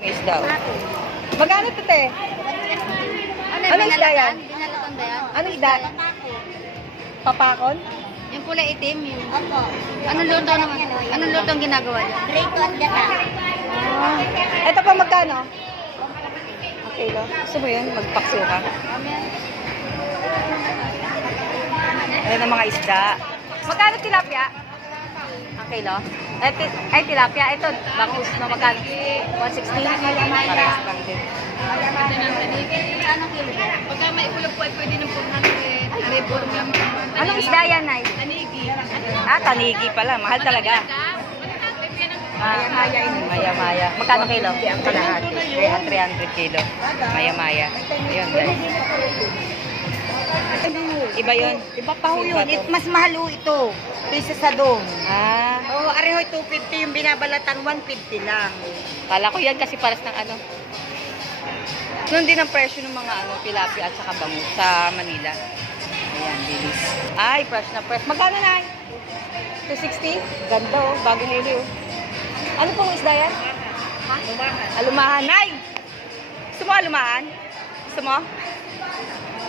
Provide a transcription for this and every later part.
May isda. Magkano ito, te? Ano isda yan? Binalatan ba yan? Ano isda? Papakon? Yung kulay itim, yung... Opo. Anong luto naman? Anong luto ang ginagawa niyo? Grito at gata. Ito pa magkano? Okay, lo. Gusto mo yun? Magpakso ka. Ayan ang mga isda. Magkano tilapia? Okay, lo. Ay, tilapia. Ito, bangus na magkano? 160? Parehas lang din. Anong kilo? Pagka may ulam po ay pwede ng 400. Aray po lang. Anong isda yan, Nay? Tanigi. Tanigi pala. Mahal talaga. Maya-maya. Magkano kilo? Kalahati. 300 kilo. Maya-maya. Ayun, guys. Iba yun. Iba pa ho yun. Mas mahal ho ito. Kaysa sa doon. Oo, areho 250 yung binabalatan, 150 lang. Kala ko yan kasi paras ng ano. Noon din ang presyo ng mga tilapia at saka bangus sa Manila. Ayan, bilis. Ay, fresh na fresh. Magkano na? 260? Ganda oh, bagong huli oh. Ano pong isda yan? Alumahan. Nay! Gusto mo alumahan? Gusto mo?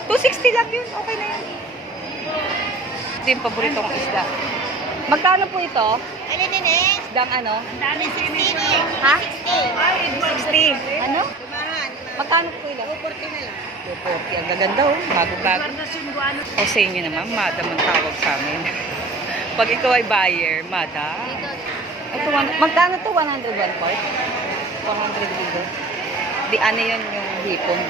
260 lang yun. Okay na yan. Ito yung paborito kong isda. Magkano po ito? Alin din eh? Isdang ano? Ang dami 60 eh. Ha? 60. 60. Ano? Lumahan. Magkano po ilang? 240 na lang. 240. Ang gaganda oh. Bago-bago. O sa inyo naman, madam ang tawag sa amin. Pag ikaw ay buyer, madam. Ito, magkano to? 101 po? 100 dito. Di ano yun yung hipon.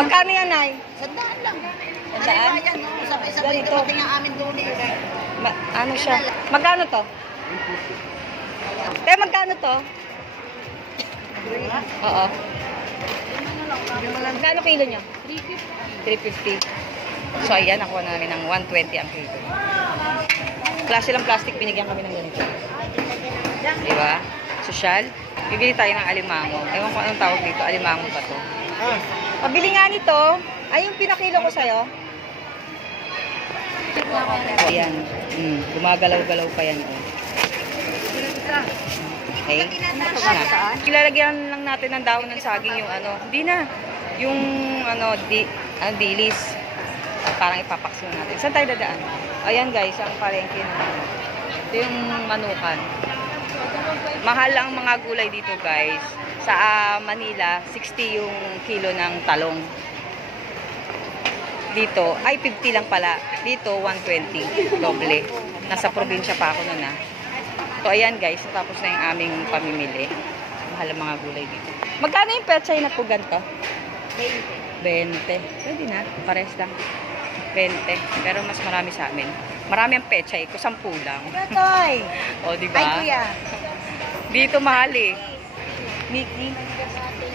Magkano yan, Nay? Sandaan lang. Sandaan? Ano yan? Sabay-sabay Ganito. dumating ang amin doon eh. Ano siya? Magkano to? Te, magkano to? Oo. Magkano kilo nyo? 350. So, ayan, nakuha namin ng 120 ang kilo. Klase lang plastic, binigyan kami ng ganito. Diba? Sosyal. Bibili tayo ng alimango. Ewan ko anong tawag dito. Alimango ba to? Pabili nga nito. Ay, yung pinakilo ko sa'yo. Ayan. Gumagalaw-galaw pa yan. Okay. Ilalagyan lang natin ng dahon ng saging yung ano. Hindi na. Yung ano, dilis. Parang ipapaksyon natin. Saan tayo dadaan? Ayan guys, ang palengke na. Ito yung manukan. Mahal ang mga gulay dito guys. Sa Manila, 60 yung kilo ng talong. Dito, ay 50 lang pala. Dito, 120. Doble. Nasa probinsya pa ako nun So ayan guys, tapos na yung aming pamimili. Mahal ang mga gulay dito. Magkano yung pechay na po ganito? 20. Pwede na, pares lang. 20. Pero mas marami sa amin. Marami ang pechay ko, 10 lang. Toy! O, diba? Ay, kuya. Dito mahal eh. Mickey.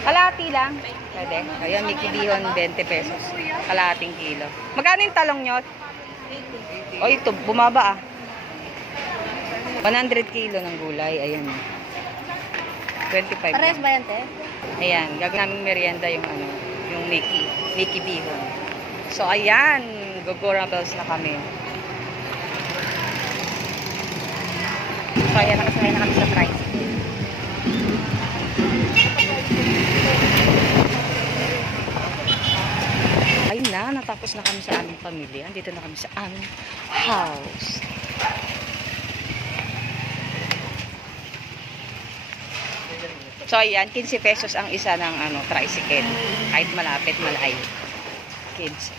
Kalahati lang. Pwede. Ayan, Mickey Bihon, 20 pesos. Kalahating kilo. Magkano yung talong nyo? O, ito, bumaba ah. 100 kilo ng gulay. Ayan. 25 Pares lang. ba yan, te? Ayan, gagawin namin merienda yung ano, yung Mickey Bihon. So ayan, Gogora Bells na kami. So ayan, nakasakay na kami sa tricycle. Ayun na, natapos na kami sa aming pamilya. Andito na kami sa aming house. So ayan, 15 pesos ang isa ng tricycle. Kahit malapit, malayo. Kids.